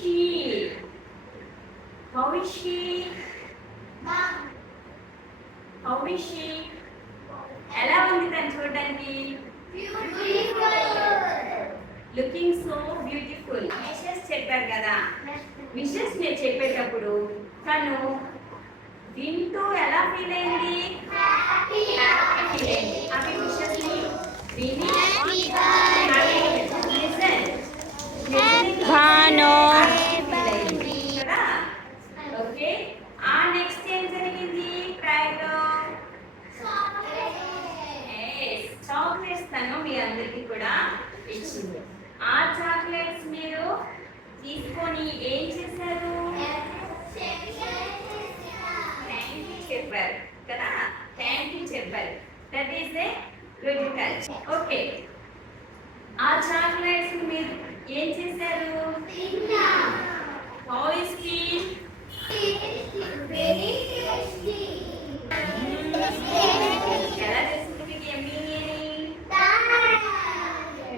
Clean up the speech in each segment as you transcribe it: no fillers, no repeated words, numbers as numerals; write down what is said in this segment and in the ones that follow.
she? How is she? How is she? ఎలా ఉంది తను చూడడానికి? Looking so beautiful. విషెస్ చెప్పారు కదా, విషెస్ మీరు చెప్పేటప్పుడు తను వింటూ ఎలా ఫీల్ అయింది? హ్యాపీ ఫీల్ అయింది. అవి విషెస్ ని విని కదా. ఓకే, ఆ నెక్స్ట్ ఏం జరిగింది? ట్రైలో చాక్లెట్స్ తను మీ అందరికి కూడా ఇచ్చింది. ఆ చాక్లెట్స్ మీరు తీసుకొని ఏం చేశారు? థ్యాంక్ యూ చెప్పారు కదా, థ్యాంక్ యూ చెప్పారు. That is a good touch. Okay, ఆ చాక్లెట్స్ మీరు ఏం చేశారు? How is it? Very tasty. ఎలా చేస్తుంది?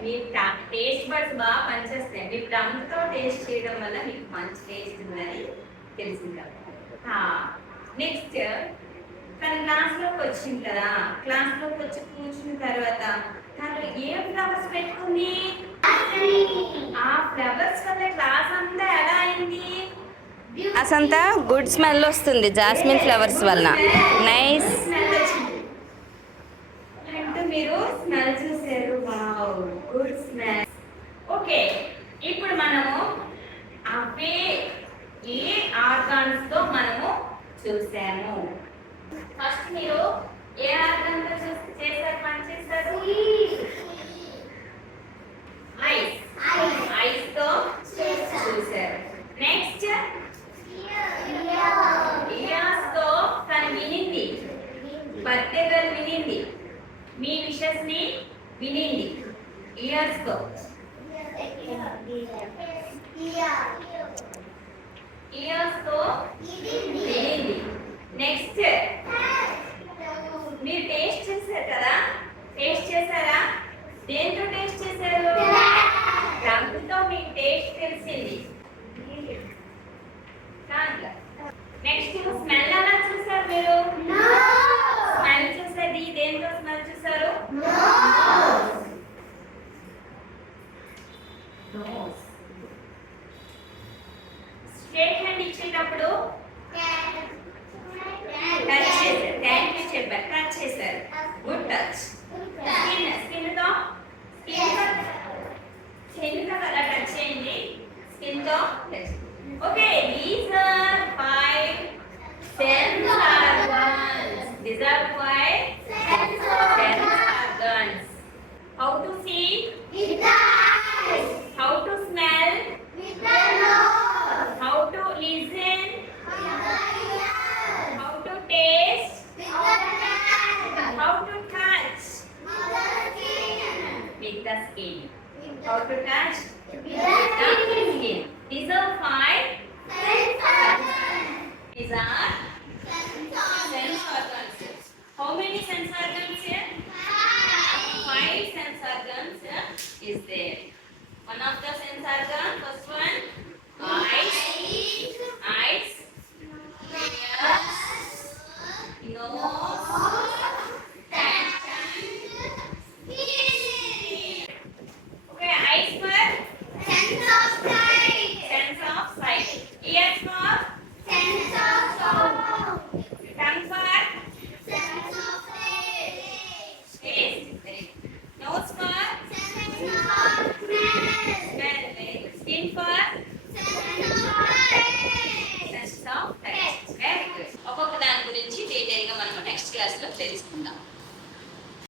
మీ టేస్ట్ బడ్స్ బాగా పనిచేస్తాయి. మీ టంగ్తో టేస్ట్ చేయడం వల్ల మీకు మంచి టేస్ట్ ఉందని తెలిసింది. నెక్స్ట్ తన క్లాస్లోకి వచ్చింది కదా, క్లాస్లోకి వచ్చి కూర్చున్న తర్వాత తను ఏ ఫ్లవర్స్ పెట్టుకుంది? ఆ ఫ్లవర్స్ వల్ల క్లాస్ అంతా ఎలా అయింది? క్లాస్ అంతా గుడ్ స్మెల్ వస్తుంది జాస్మిన్ ఫ్లవర్స్ వల్ల. నైస్. అంటూ మీరు స్మెల్ చూసారు. Wow, good smell. ఓకే, ఇప్పుడు మనము అవే ఏ ఆర్గాన్స్ తో మనము చూసాము. ఫస్ట్ మీరు ఏ ఆర్గాన్ తో చేశారు? పని చేశారు ఐస్. ఐస్ తో చూసారు. నెక్స్ట్ ఇయర్స్ తో తను వినింది. బర్త్డే గర్ల్ వినింది. మీ విషెస్ ని వినింది ఇయర్స్ తో. ఇయర్స్ తో వినింది. నెక్స్ట్ మీరు టేస్ట్ చేశారు కదా, టేస్ట్ చేశారా? దేంతో టేస్ట్ చేశారు? రంగుతో మీకు టేస్ట్ తెలిసింది. నెక్స్ట్ స్మెల్ ఎలా చూసారు మీరు? స్మెల్ చూసేది దేంతో స్మెల్ చూసారు? స్ట్రేట్ హ్యాండ్ ఇచ్చేటప్పుడు టచ్ చేశారు. థ్యాంక్ యూ చెప్పారు. టచ్ చేశారు. Good touch. స్కిన్ తో అలా టచ్ చేయండి. స్కిన్ తో touch. Okay, these are 5 sense organs. These are 5 sense organs. How to see? With the eyes. How to smell? With the nose. How to listen? With the ears. How to taste? With the tongue. How to touch? With the skin. With the skin. How to touch?